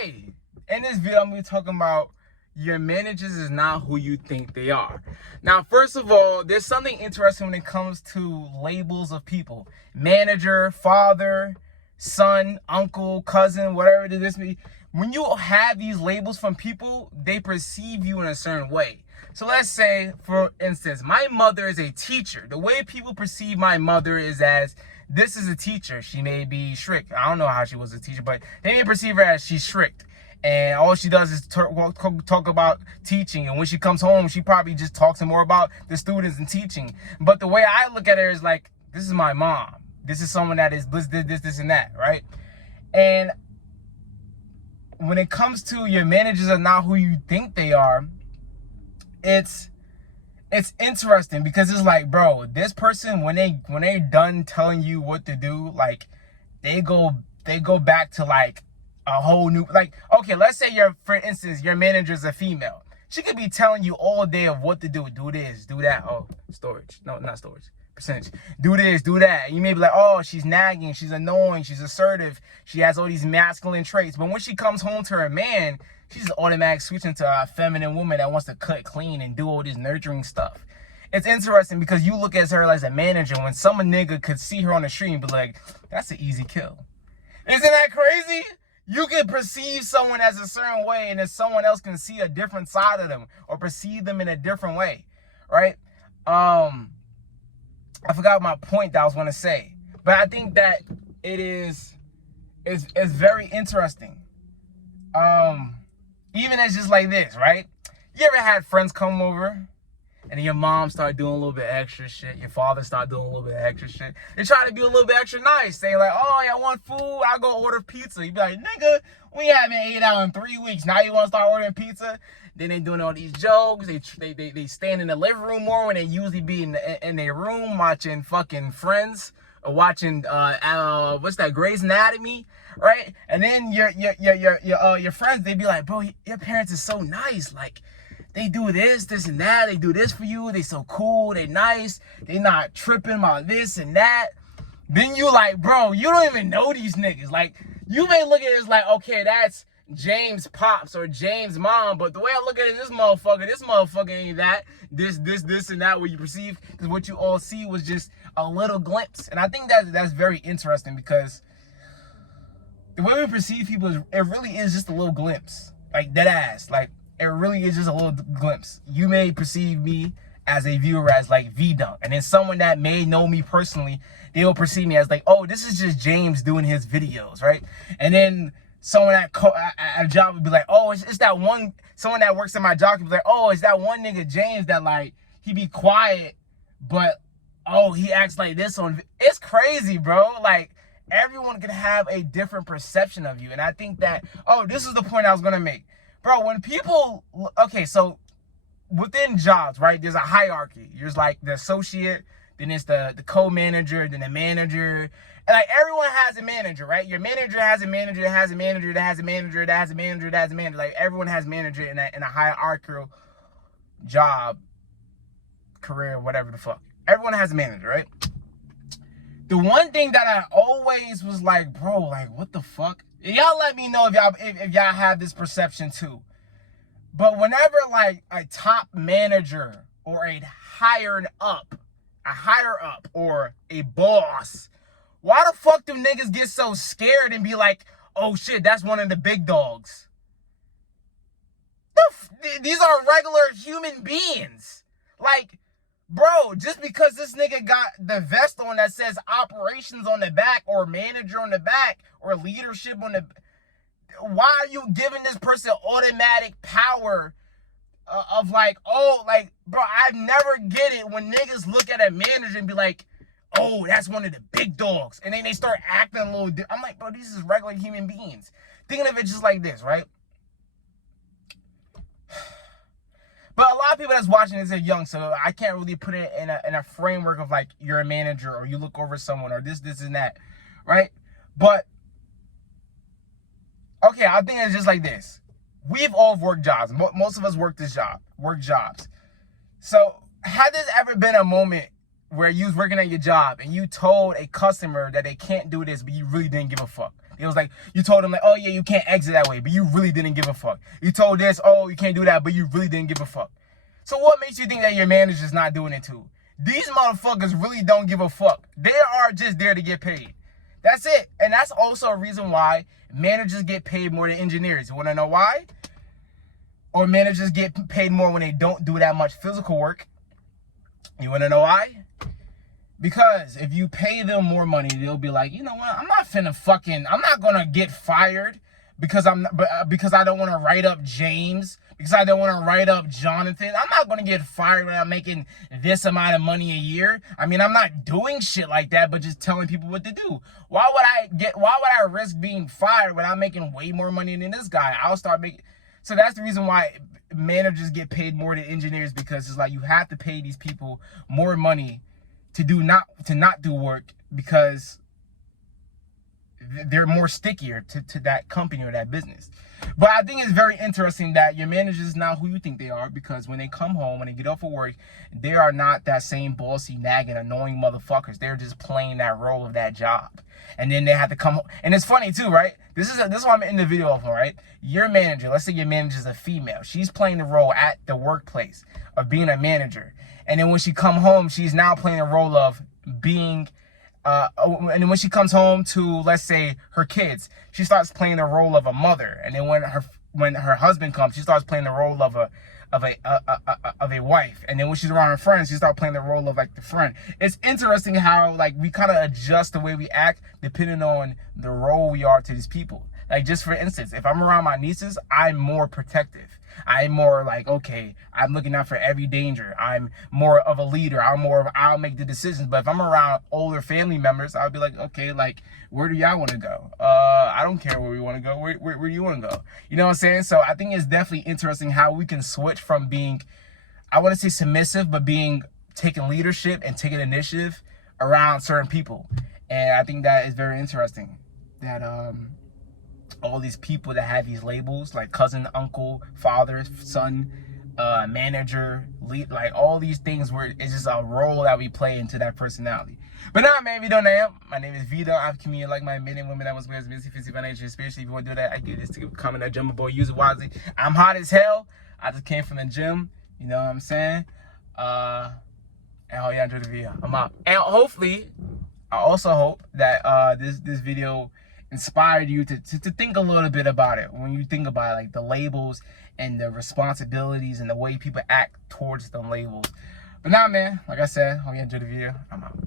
Hey, in this video, I'm going to be talking about your managers is not who you think they are. Now, first of all, there's something interesting when it comes to labels of people. Manager, father, son, uncle, cousin, whatever it is. When you have these labels from people, they perceive you in a certain way. So let's say, for instance, my mother is a teacher. The way people perceive my mother is as this is a teacher. She may be strict. I don't know how she was a teacher, but they may perceive her as she's strict. And all she does is talk about teaching. And when she comes home, she probably just talks more about the students and teaching. But the way I look at her is like, this is my mom. This is someone that is this, and that, right? And when it comes to your managers are not who you think they are, it's interesting because it's like, bro, this person, when they done telling you what to do, like they go back to like a whole new, like, okay, let's say for instance, your manager's a female. She could be telling you all day of what to do. Do this, do that. Oh, storage. No, not storage. Percentage. Do this, do that. And you may be like, oh, she's nagging, she's annoying, she's assertive, she has all these masculine traits. But when she comes home to her man, she's just automatic switching to a feminine woman that wants to cut clean and do all this nurturing stuff. It's interesting because you look at her as a manager when some nigga could see her on the street and be like, that's an easy kill. Isn't that crazy? You can perceive someone as a certain way and then someone else can see a different side of them or perceive them in a different way, right? I forgot my point that I was going to say, but I think that it's very interesting. Even as just like this, right? You ever had friends come over and then your mom start doing a little bit extra shit, your father start doing a little bit extra shit, they try to be a little bit extra nice, saying like, oh, y'all want food? I'll go order pizza. You be like, nigga, we haven't ate out in 3 weeks. Now you want to start ordering pizza? Then they doing all these jokes. They stand in the living room more when they usually be in their room watching fucking Friends or watching what's that, Grey's Anatomy, right? And then your friends, they be like, bro, your parents is so nice. Like, they do this, and that. They do this for you. They so cool. They nice. They not tripping about this and that. Then you like, bro, you don't even know these niggas. Like, you may look at it as like, okay, that's James' pops or James' mom. But the way I look at it, this motherfucker ain't that. This, and that, what you perceive. Because what you all see was just a little glimpse. And I think that's very interesting because the way we perceive people, it really is just a little glimpse. Like, dead ass. Like, it really is just a little glimpse. You may perceive me as a viewer as like V-Dunk. And then someone that may know me personally, they will perceive me as like, oh, this is just James doing his videos, right? And then someone at a job would be like, oh, it's that one, someone that works at my job would be like, oh, it's that one nigga James that like, he be quiet, but, oh, he acts like this on, it's crazy, bro. Like, everyone can have a different perception of you. And I think that, oh, this is the point I was going to make. Bro, when people, okay, so within jobs, right, there's a hierarchy. There's like the associate, then it's the co-manager, then the manager. And like everyone has a manager, right? Your manager has a manager that has a manager that has a manager that has a manager that has a manager. Like everyone has manager in a hierarchical job, career, whatever the fuck. Everyone has a manager, right? The one thing that I always was like, bro, like what the fuck? Y'all let me know if y'all have this perception too. But whenever like a top manager or a higher up or a boss, why the fuck do niggas get so scared and be like, oh shit, that's one of the big dogs? These are regular human beings. Like, bro, just because this nigga got the vest on that says operations on the back or manager on the back or leadership on the, why are you giving this person automatic power of like, oh, like, bro, I never get it when niggas look at a manager and be like, oh, that's one of the big dogs. And then they start acting a little I'm like, bro, these is regular human beings. Thinking of it just like this, right? But a lot of people that's watching this are young, so I can't really put it in a framework of like you're a manager or you look over someone or this and that, right? But, okay, I think it's just like this. We've all worked jobs. Most of us work jobs. So, has there ever been a moment where you was working at your job and you told a customer that they can't do this, but you really didn't give a fuck? It was like, you told them like, oh yeah, you can't exit that way, but you really didn't give a fuck. You told this, oh, you can't do that, but you really didn't give a fuck. So what makes you think that your manager's not doing it too? These motherfuckers really don't give a fuck. They are just there to get paid. That's it. And that's also a reason why managers get paid more than engineers. You want to know why? Or managers get paid more when they don't do that much physical work. You want to know why? Because if you pay them more money, they'll be like, you know what? I'm not going to get fired because I don't want to write up James, because I don't want to write up Jonathan. I'm not going to get fired when I'm making this amount of money a year. I mean, I'm not doing shit like that, but just telling people what to do. Why would I risk being fired when I'm making way more money than this guy? I'll start making. So that's the reason why managers get paid more than engineers, because it's like you have to pay these people more money to not do work, because they're more stickier to that company or that business. But I think it's very interesting that your manager is not who you think they are, because when they come home, when they get off of work, they are not that same bossy, nagging, annoying motherfuckers. They're just playing that role of that job. And then they have to come home. And it's funny too, right? This is what I'm in the video of, right? Your manager, let's say your manager is a female. She's playing the role at the workplace of being a manager. And then when she come home, she's now playing the role of being and then when she comes home to, let's say, her kids, she starts playing the role of a mother. And then when her husband comes, she starts playing the role of a wife. And then when she's around her friends, she starts playing the role of like the friend. It's interesting how like we kind of adjust the way we act depending on the role we are to these people. Like, just for instance, if I'm around my nieces, I'm more protective. I'm more like, okay, I'm looking out for every danger. I'm more of a leader. I'll make the decisions. But if I'm around older family members, I'll be like, okay, like, where do y'all want to go? I don't care where we want to go. Where do you want to go? You know what I'm saying? So I think it's definitely interesting how we can switch from being, I want to say submissive, but taking leadership and taking initiative around certain people. And I think that is very interesting that, all these people that have these labels like cousin, uncle, father, son, manager, lead, like all these things where it's just a role that we play into that personality. But nah, man, if you don't know, my name is Vito. I've community like my men and women that was with busy, physical, financial, spiritually. If you want to do that, I do this to comment that Jumbo Boy, use it wisely. I'm hot as hell. I just came from the gym. You know what I'm saying? And hope y'all enjoyed the video. I'm out. And hopefully, I also hope that this video inspired you to think a little bit about it. When you think about like the labels and the responsibilities and the way people act towards them labels. But now, man, like I said, hope you enjoyed the video. I'm out.